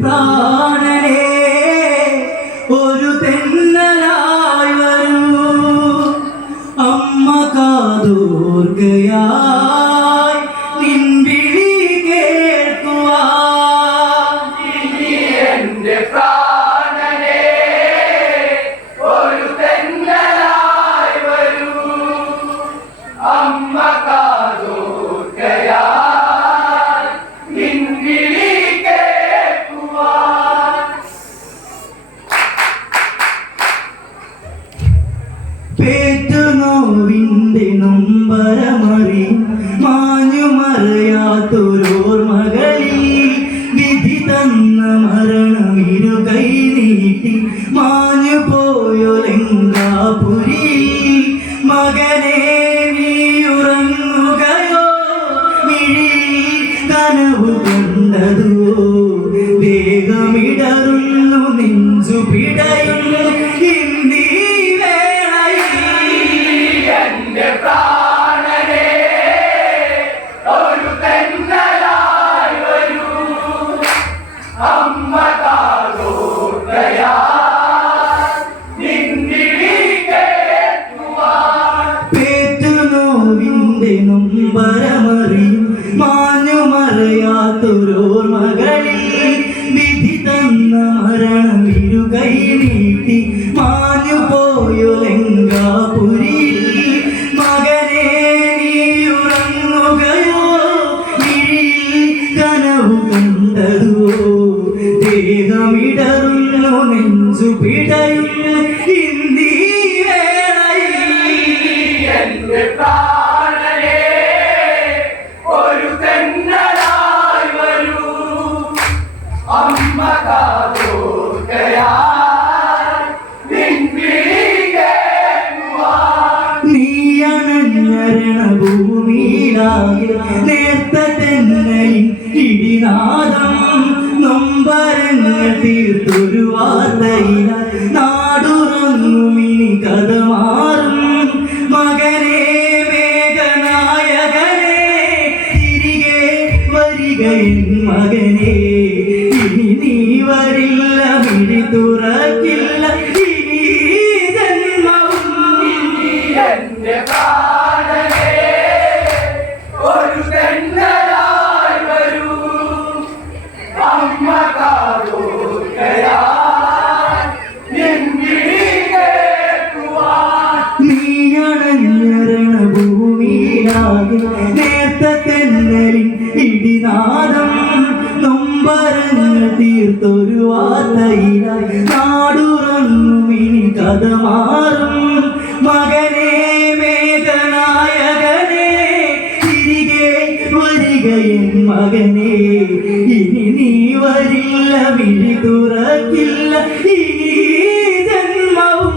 প্রাণ കനവ് കണ്ടതോ കാത്തൊരു രാവിൽ നേരത്തെ തന്നെയും ഇടിനാദം നൊമ്പരങ്ങൾ തീർത്തൊരു വാർത്തയില നാടുറങ്ങും ഇനി കഥ മാറും. മകനെ മേഘനായകനെ തിരികെ വരികയും മകനെ. നാദം നൊമ്പരങ്ങൾ തീർത്തൊരു വാർത്തയിലായി നാടുറങ്ങും ഇനി കഥ മാറും. മകനെ മേഘനായകനെ തിരികെ വരികയും മകനെ. ഇനി നീ വരില്ല വിളി തുറക്കില്ല. ഇനി ജന്മവും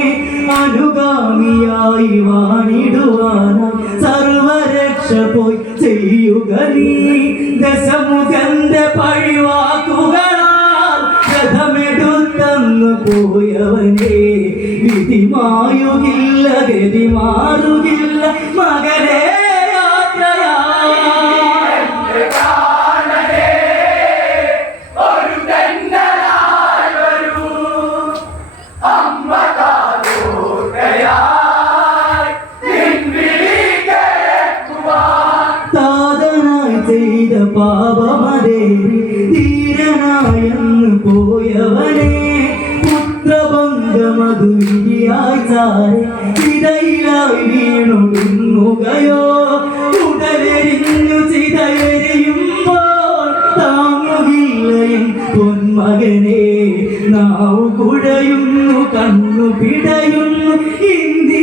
സാക്ഷിയായി വാണിടുവാന സർവരക്ഷ പോയി ചെയ്യുക നീ. ദശമുഖന്റെ പഴിവാക്കുകളാൽ രഥമെടുത്തന്നു പോയവനെ. വിധി ഗതി മാറുകില്ല മകനെ പോയവനെ പുത്രഭംഗമതു വിധിയായി ചാരി ഉടലെരിഞ്ഞു ചിതയെരിയുമ്പോൾ പൊന്മകനെ നാവു കുഴയുന്നു കണ്ണു പിടയുന്നു ഇന്ത്യമ്മയിൽ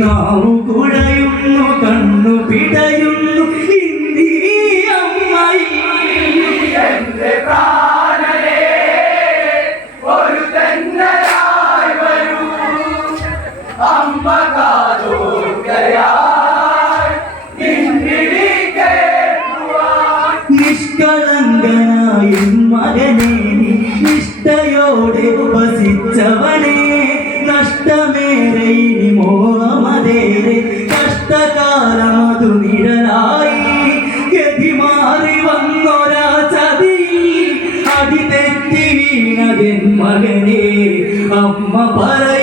നാവു കുഴയുന്നു കണ്ണു പിടയുന്നു. കേൾക്കുവാൻ. നിഷ്കളങ്കനായ മകനെ നിഷ്ഠയോടെ ഉപസിച്ചവനെ നഷ്ടമേറെ കഷ്ടകാലമതു നിഴലായി ഗതി മാറി മകനെ അമ്മ പറയുന്നു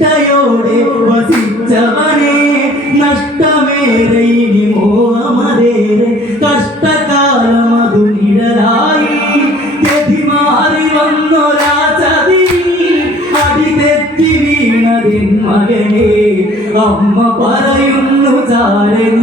നിഷ്ഠയോടെ വസിച്ചവനെ നഷ്ടമേറെ ഇനി മോഹമതേറെ. കഷ്ടകാലമതു നിഴലായി ഗതി മാറി വന്നൊരാ ചതി അടി വീണതിൻ മകനെ. അമ്മ പറയുന്നു ചാര നിൽ